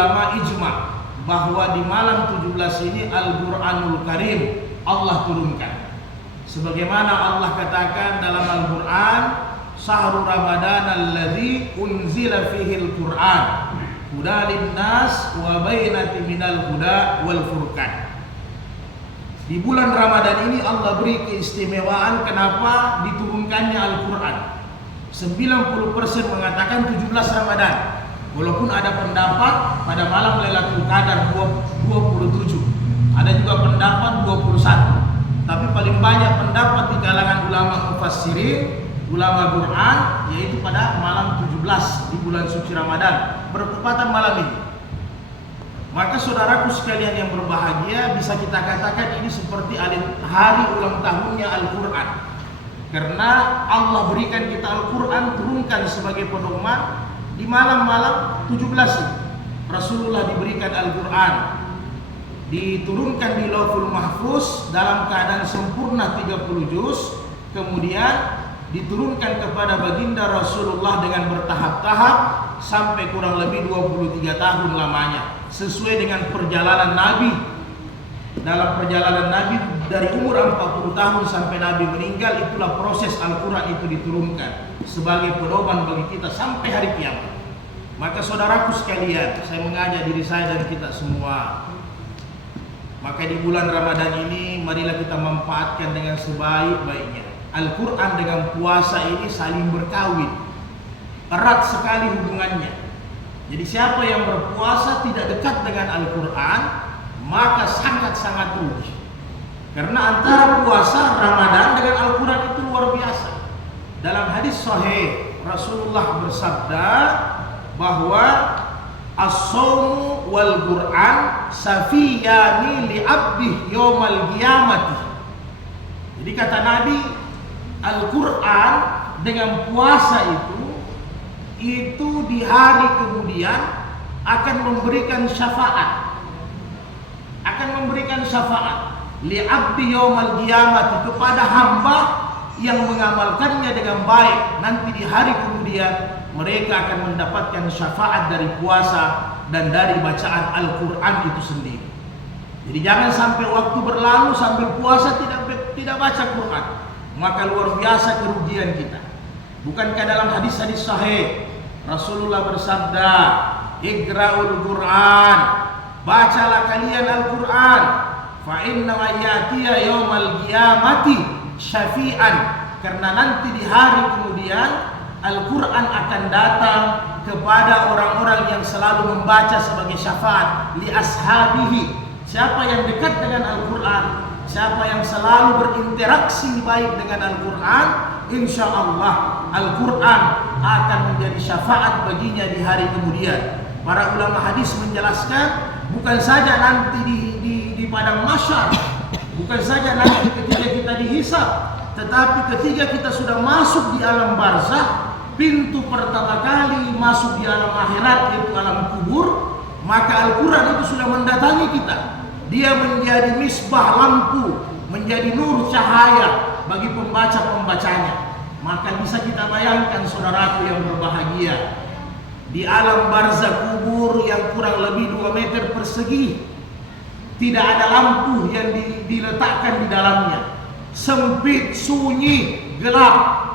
ulama ijma bahwa di malam 17 ini Al-Qur'anul Karim Allah turunkan. Sebagaimana Allah katakan dalam Al-Qur'an, "Syahrul Ramadan alladzi unzila fihi al-Qur'an hudan lin-nas wa bainatin minal huda wal furqan." Di bulan Ramadan ini Allah beri keistimewaan kenapa diturunkannya Al-Qur'an. 90% mengatakan 17 Ramadan. Walaupun ada pendapat pada malam Lailatul Qadar 27. Ada juga pendapat 21. Tapi paling banyak pendapat di kalangan ulama mufassirin, ulama Quran, yaitu pada malam 17 di bulan suci Ramadan, bertepatan malam ini. Maka saudaraku sekalian yang berbahagia, bisa kita katakan ini seperti hari ulang tahunnya Al-Quran. Karena Allah berikan kita Al-Quran, turunkan sebagai pedoman di malam-malam 17 ini. Rasulullah diberikan Al-Quran, diturunkan di Lauhul Mahfuz dalam keadaan sempurna 30 juz, kemudian diturunkan kepada baginda Rasulullah dengan bertahap-tahap sampai kurang lebih 23 tahun lamanya, sesuai dengan perjalanan Nabi. Dalam perjalanan Nabi dari umur 40 tahun sampai Nabi meninggal, itulah proses Al-Quran itu diturunkan sebagai pedoman bagi kita sampai hari kiamat. Maka saudaraku sekalian, saya mengajak diri saya dan kita semua, maka di bulan Ramadan ini marilah kita manfaatkan dengan sebaik-baiknya. Al-Quran dengan puasa ini saling berkawin, erat sekali hubungannya. Jadi siapa yang berpuasa tidak dekat dengan Al-Quran, maka sangat-sangat rugi. Karena antara puasa Ramadan dengan Al-Quran itu luar biasa. Dalam hadis sahih Rasulullah bersabda bahwa as-shaumu wal Qur'an safiyani li abdi yaumal qiyamati. Jadi kata Nabi, Al-Quran dengan puasa itu di hari kemudian akan memberikan syafaat. Akan memberikan syafaat li abdi yaumal qiyamati, kepada hamba yang mengamalkannya dengan baik. Nanti di hari kemudian mereka akan mendapatkan syafaat dari puasa dan dari bacaan Al-Quran itu sendiri. Jadi jangan sampai waktu berlalu sambil puasa tidak baca Quran, maka luar biasa kerugian kita. Bukankah dalam hadis-hadis sahih Rasulullah bersabda, "Iqra'ul Quran", bacalah kalian Al-Quran, "fa inna ma ya'tiya yaumal qiyamati syafi'an", karena nanti di hari kemudian Al-Quran akan datang kepada orang-orang yang selalu membaca sebagai syafaat li ashabihi. Siapa yang dekat dengan Al-Quran, siapa yang selalu berinteraksi baik dengan Al-Quran, insya Allah Al-Quran akan menjadi syafaat baginya di hari kemudian. Para ulama hadis menjelaskan, bukan saja nanti di padang mahsyar, bukan saja nanti ketika kita dihisab, tetapi ketika kita sudah masuk di alam barzakh, pintu pertama kali masuk di alam akhirat, yaitu alam kubur, maka Al-Quran itu sudah mendatangi kita. Dia menjadi misbah lampu, menjadi nur cahaya bagi pembaca-pembacanya. Maka bisa kita bayangkan saudaraku yang berbahagia, di alam barzakh kubur yang kurang lebih 2 meter persegi, tidak ada lampu yang diletakkan di dalamnya, sempit, sunyi, gelap.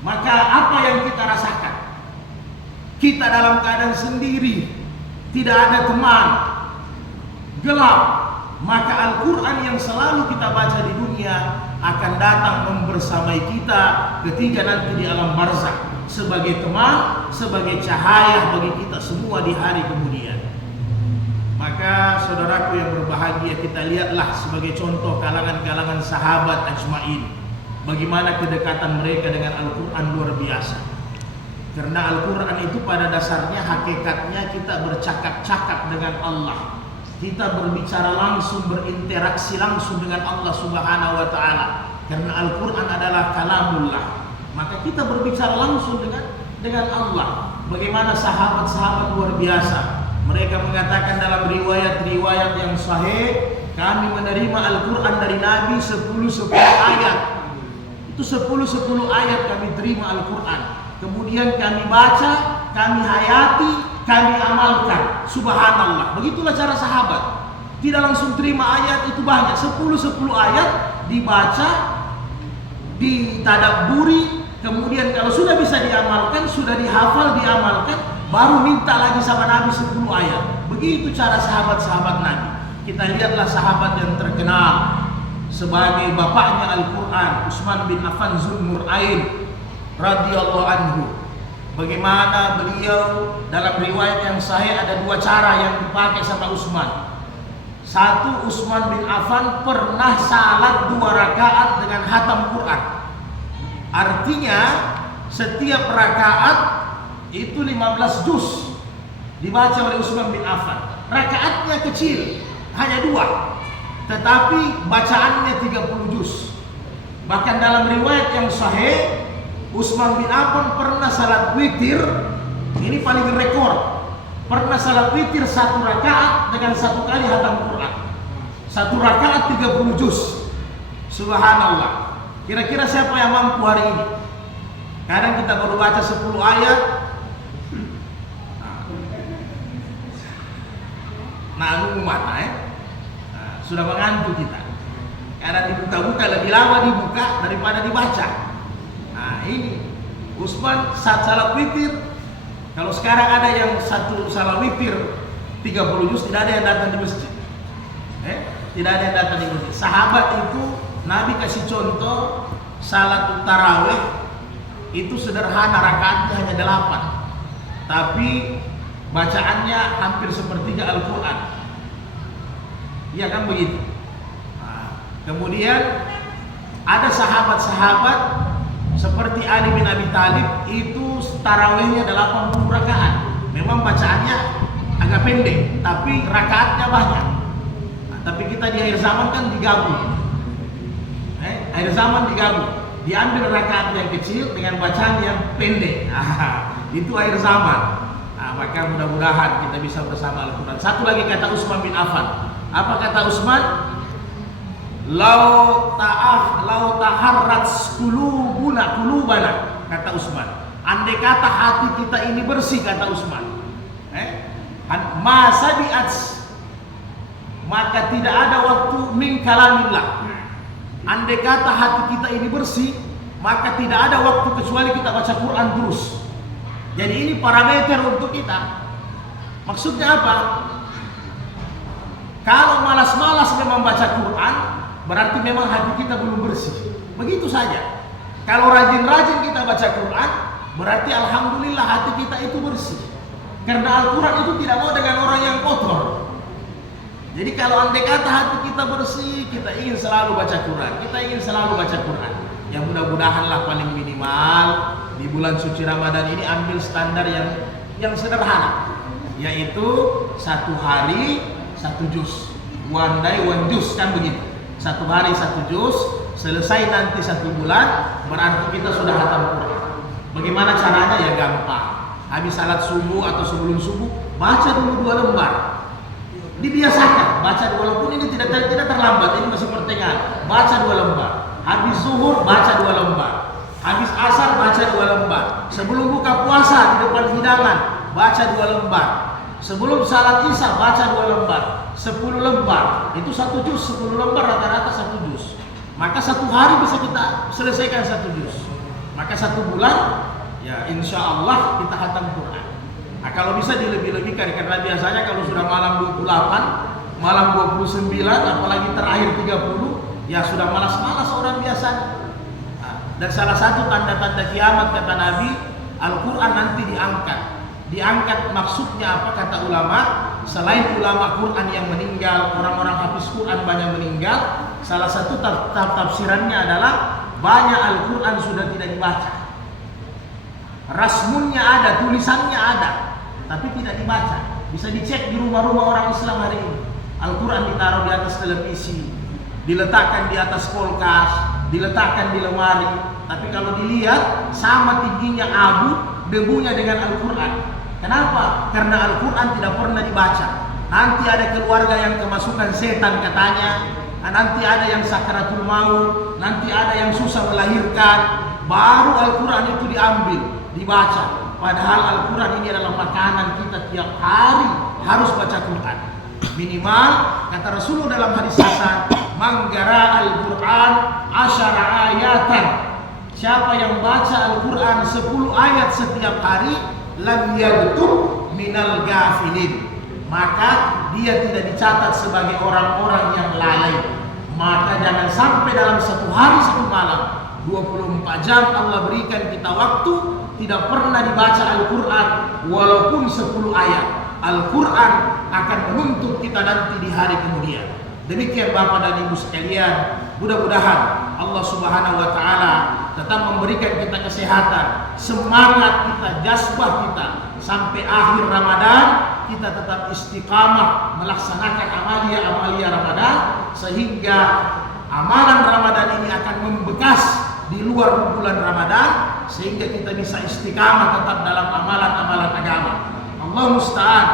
Maka apa yang kita rasakan? Kita dalam keadaan sendiri, tidak ada teman, gelap. Maka Al-Quran yang selalu kita baca di dunia akan datang membersamai kita ketika nanti di alam barzakh, sebagai teman, sebagai cahaya bagi kita semua di hari kemudian. Maka saudaraku yang berbahagia, kita lihatlah sebagai contoh kalangan-kalangan sahabat ajmain, bagaimana kedekatan mereka dengan Al-Quran luar biasa. Karena Al-Quran itu pada dasarnya hakikatnya kita bercakap-cakap dengan Allah. Kita berbicara langsung, berinteraksi langsung dengan Allah Subhanahu wa Ta'ala. Karena Al-Quran adalah kalamullah, maka kita berbicara langsung dengan Allah. Bagaimana sahabat-sahabat luar biasa, mereka mengatakan dalam riwayat-riwayat yang sahih, kami menerima Al-Quran dari Nabi 10 ayat. Itu 10 ayat kami terima Al-Quran. Kemudian kami baca, kami hayati, kami amalkan. Subhanallah. Begitulah cara sahabat. Tidak langsung terima ayat itu banyak. 10 ayat dibaca, ditadabburi, kemudian kalau sudah bisa diamalkan, sudah dihafal, diamalkan, baru minta lagi sama Nabi 10 ayat. Begitu cara sahabat-sahabat Nabi. Kita lihatlah sahabat yang terkenal sebagai bapaknya Al-Quran, Utsman bin Affan Dzulnurain radhiyallahu anhu. Bagaimana beliau dalam riwayat yang sahih ada 2 cara yang dipakai sama Utsman. Satu, Utsman bin Affan pernah salat 2 rakaat dengan khatam Quran. Artinya setiap rakaat itu 15 juz dibaca oleh Utsman bin Affan. Rakaatnya kecil, hanya 2, tetapi bacaannya 30 juz. Bahkan dalam riwayat yang sahih, Utsman bin Affan pernah salat witir, ini paling rekor. Pernah salat witir 1 rakaat dengan 1 kali khatam Quran. 1 rakaat 30 juz. Subhanallah. Kira-kira siapa yang mampu hari ini? Kadang kita baru baca 10 ayat. Nunggu mata sudah mengantuk kita. Karena dibuka-buka lebih lama dibuka daripada dibaca. Nah ini Utsman saat salat witir. Kalau sekarang ada yang satu salat witir 30 juz, tidak ada yang datang di masjid. Tidak ada yang datang di masjid. Sahabat itu Nabi kasih contoh salat tarawih itu sederhana, rakaatnya hanya 8. Tapi bacaannya hampir sepertiga Al-Quran. Iya kan begitu. Nah, kemudian ada sahabat-sahabat seperti Ali bin Abi Thalib, itu tarawihnya 80 rakaat. Memang bacaannya agak pendek, tapi rakaatnya banyak. Nah, tapi kita di akhir zaman kan digabung. Akhir zaman digabung. Diambil rakaat yang kecil dengan bacaan yang pendek. Itu akhir zaman. Nah, maka mudah-mudahan kita bisa bersama Al-Quran. Satu lagi kata Utsman bin Affan. Apa kata Utsman? Lau taharrat qulubana, kata Utsman. Andai kata hati kita ini bersih, kata Utsman, maka tidak ada waktu min kalamillah. Andai kata hati kita ini bersih, maka tidak ada waktu kecuali kita baca Quran terus. Jadi ini parameter untuk kita. Maksudnya apa? Kalau malas-malas memang baca Quran, berarti memang hati kita belum bersih. Begitu saja. Kalau rajin-rajin kita baca Quran, berarti alhamdulillah hati kita itu bersih. Karena Al-Quran itu tidak mau dengan orang yang kotor. Jadi kalau andai kata hati kita bersih, kita ingin selalu baca Quran. Kita ingin selalu baca Quran. Yang mudah-mudahanlah paling minimal di bulan suci Ramadan ini ambil standar yang sederhana, yaitu 1 hari 1 juz, 1 day 1 juz, kan begitu. 1 hari 1 juz, selesai nanti 1 bulan, berarti kita sudah khatam Quran. Bagaimana caranya? Ya gampang. Habis salat subuh atau sebelum subuh, baca dulu 2 lembar. Dibiasakan baca, walaupun ini tidak terlambat, ini masih pertengahan. Baca 2 lembar. Habis zuhur baca 2 lembar. Habis asar baca 2 lembar. Sebelum buka puasa di depan hidangan baca 2 lembar. Sebelum salat isya baca 2 lembar. 10 lembar. Itu 1 juz. 10 lembar rata-rata 1 juz. Maka 1 hari bisa kita selesaikan 1 juz. Maka 1 bulan, ya insya Allah kita khatam Quran. Nah, kalau bisa dilebih-lebihkan, karena biasanya kalau sudah malam 28, malam 29, apalagi terakhir 30, ya sudah malas-malas orang biasa. Nah, dan salah satu tanda-tanda kiamat kata Nabi, Al-Quran nanti diangkat. Diangkat maksudnya apa kata ulama? Selain ulama Quran yang meninggal, orang-orang hafiz Quran banyak meninggal. Salah satu tafsirannya adalah banyak Al-Quran sudah tidak dibaca. Rasmunnya ada, tulisannya ada, tapi tidak dibaca. Bisa dicek di rumah-rumah orang Islam hari ini. Al-Quran ditaruh di atas televisi, diletakkan di atas kulkas, diletakkan di lemari. Tapi kalau dilihat sama tingginya abu, debunya dengan Al-Quran. Kenapa? Karena Al-Quran tidak pernah dibaca. Nanti ada keluarga yang kemasukan setan katanya, nanti ada yang sakaratul maut, nanti ada yang susah melahirkan. Baru Al-Quran itu diambil, dibaca. Padahal Al-Quran ini adalah makanan kita tiap hari harus baca Quran. Minimal kata Rasulullah dalam hadis hasan, "Manggara Al-Quran asyara ayatan." Siapa yang baca Al-Quran 10 ayat setiap hari, lam yaktub minal ghafilin, maka dia tidak dicatat sebagai orang-orang yang lalai. Maka jangan sampai dalam satu hari satu malam 24 jam Allah berikan kita waktu tidak pernah dibaca Al-Quran walaupun 10 ayat. Al-Quran akan menuntut kita nanti di hari kemudian. Demikian Bapak dan Ibu sekalian, mudah-mudahan Allah Subhanahu wa taala tetap memberikan kita kesehatan, semangat kita, jazbah kita sampai akhir Ramadan kita tetap istiqamah melaksanakan amalia-amalia Ramadan, sehingga amalan Ramadan ini akan membekas di luar bulan Ramadan, sehingga kita bisa istiqamah tetap dalam amalan-amalan agama. Allah musta'an.